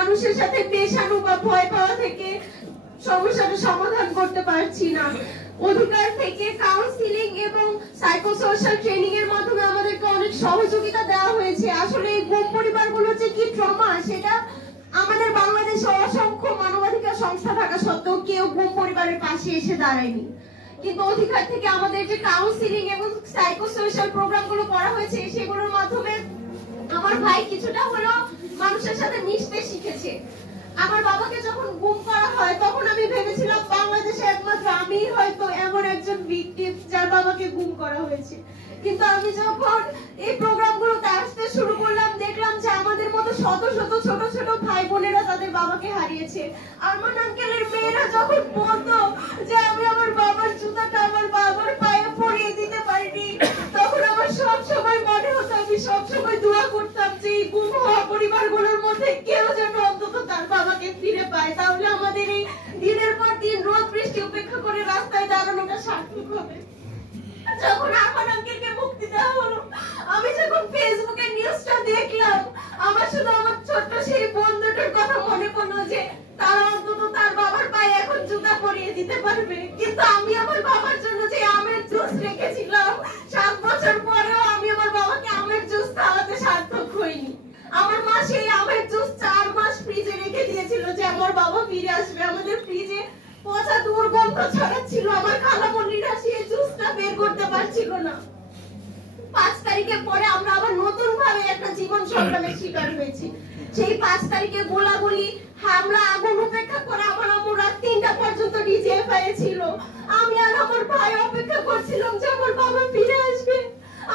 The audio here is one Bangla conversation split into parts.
মানুষের সাথে পেশানো বা ভয় পাওয়া থেকে সমস্যাটা সমাধান করতে পারছি না। অধিকার থেকে কাউন্সিলিং এবং সাইকোসোশ্যাল ট্রেনিং এর মাধ্যমে আমাদেরকে অনেক সহযোগিতা দেওয়া হয়েছে। আসলে এই গুম পরিবারগুলো যে কি ট্রমা, সেটা আমাদের বাংলাদেশে অসংখ্য মানবাধিকার সংস্থা থাকা সত্ত্বেও কেউ গুম পরিবারের পাশে এসে দাঁড়ায়নি। কিন্তু অধিকার থেকে আমাদের যে কাউন্সিলিং এবং সাইকোসোশ্যাল প্রোগ্রামগুলো করা হয়েছে, সেগুলোর মাধ্যমে আমার ভাই কিছুটা হলেও মানুষের সাথে মিশতে শিখেছে। আমার বাবাকে যখন গুম করা হয় তখন আমি ভেবেছিলাম বাংলাদেশে একমাত্র আমিই হয়তো এমন একজন ভিকটিম যার বাবাকে গুম করা হয়েছে। কিন্তু আমি যখন এই প্রোগ্রামগুলোতে আসতে শুরু করলাম, দেখলাম যে আমাদের মতো শত শত ছোট ছোট ভাই বোনেরা তাদের বাবাকে হারিয়েছে। আরমান আঙ্কেলের মেয়েরা যখন বলতো যে আমি আমার বাবার জুতাটা আমার বাবার পায়ে পরিয়ে দিতে পারিনি, তখন আমার সব সময় মনে হতো, আমি সব সময় দোয়া করতাম যে এই গুম হওয়া পরিবারগুলোর মধ্যে কেউ যেন অন্তত তার বাবাকে ফিরে পায়, তাহলে আমাদের এই দিনের পর দিন রোদ বৃষ্টি উপেক্ষা করে রাস্তায় দাঁড়ানোটা সার্থক হবে। যখন আরমান আঙ্কেলকে মুক্তি দেওয়া হলো, আমি যখন ফেসবুকে নিউজটা দেখলাম, আমার শুধু আমার ছোট্ট সেই বন্ধুটার কথা মনে পড়লো যে তারা অন্তত তার বাবার পায়ে এখন জুতা পরিয়ে দিতে পারবে। কিন্তু আমি আমার বাবার জন্য যে আমের জুস রেখেছিলাম, 7 বছর পরেও আমি আমার বাবাকে আমের জুস খাওয়াতে সার্থক হইনি। আমার মা সেই আমের জুস 4 মাস ফ্রিজে রেখে দিয়েছিল যে আমার বাবা ফিরে আসবে। আমাদের ফ্রিজে পচা দুর্গন্ধ ছড়াচ্ছিল, আমার খালামণিরা সেই জুসটা বের করতে পারছিল না। 5 তারিখের পরে আমরা আবার নতুন ভাবে একটা জীবন সংগ্রামের শিকার হয়েছি। সেই 5 তারিখে গোলাগুলি, হামলা, আগুন উপেক্ষা করে আমার আম্মু রাত 3টা পর্যন্ত ডিজিএফআই এ ছিল। আমি আর আমার ভাই অপেক্ষা করছিলাম যে আমার বাবা ফিরে আসবে।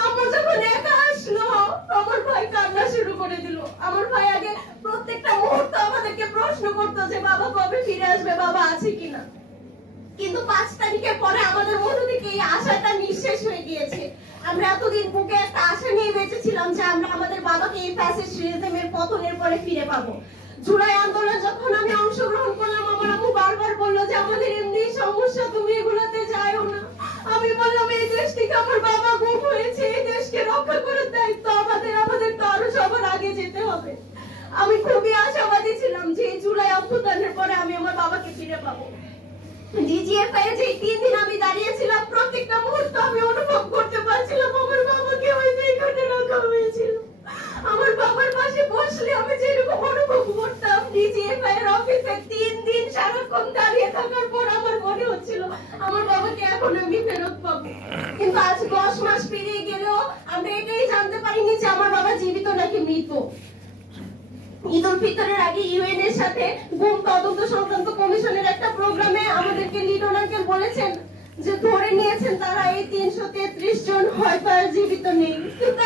আম্মু যখন একা আসলো, আমার ভাই কান্না শুরু করে দিল। আমার ভাই আগে প্রত্যেকটা মুহূর্ত আমাদেরকে প্রশ্ন করতো যে বাবা কবে ফিরে আসবে, বাবা আছে কিনা। কিন্তু 5 তারিখের পরে আমাদের মধ্য থেকে এই আশাটা নিঃশেষ হয়ে গিয়েছে। আমরা এতদিন বুকে একটা আশা নিয়ে বেঁচেছিলাম যে আমরা আমাদের বাবাকে এই ফ্যাসিস্ট রিজিমের পতনের পরে ফিরে পাবো। জুলাই আন্দোলন যখন আমি অংশগ্রহণ করলাম, আমার আম্মু বারবার বললো যে আমাদের এমনি সমস্যা, তুমি এগুলোতে যাও না। আমি বললাম এই দেশ থেকে আমার বাবা গুম হয়েছে, এই দেশকে রক্ষা করার দায়িত্ব আমাদের তো আরো সবার আগে যেতে হবে। আমি খুবই আশাবাদী ছিলাম যে জুলাই অভ্যুত্থানের পরে আমি আমার বাবাকে ফিরে পাবো। ডিজিএফআই যে 3 দিন আমি দাঁড়িয়েছিলাম, প্রত্যেকটা মুহূর্ত আমি অনুভব করতে পারছিলাম আমার বাবাকে ওই জায়গাতে রাখা হয়েছিল। আমার বাবার পাশে বসলে আমি যেরকম অনুভব করতাম, ডিজিএফআই এর অফিসে 3 দিন সারাক্ষণ দাঁড়িয়ে থাকার পর আমার মনে হচ্ছিল আমার বাবাকে এখন আমি ফেরত পাবো। কিন্তু আজ 10 মাস পেরিয়ে গেলেও আমরা এটাই জানতে পারিনি যে আমার বাবা জীবিত নাকি মৃত। ঈদুল ফিতরের আগে ইউএন এর সাথে গুম তদন্ত সংক্রান্ত কমিশনের একটা প্রোগ্রামে আমাদেরকে লিটন আঙ্কেল বলেছেন যে ধরে নিয়েছেন তারা এই 333 জন হয়তো আর জীবিত নেই। কিন্তু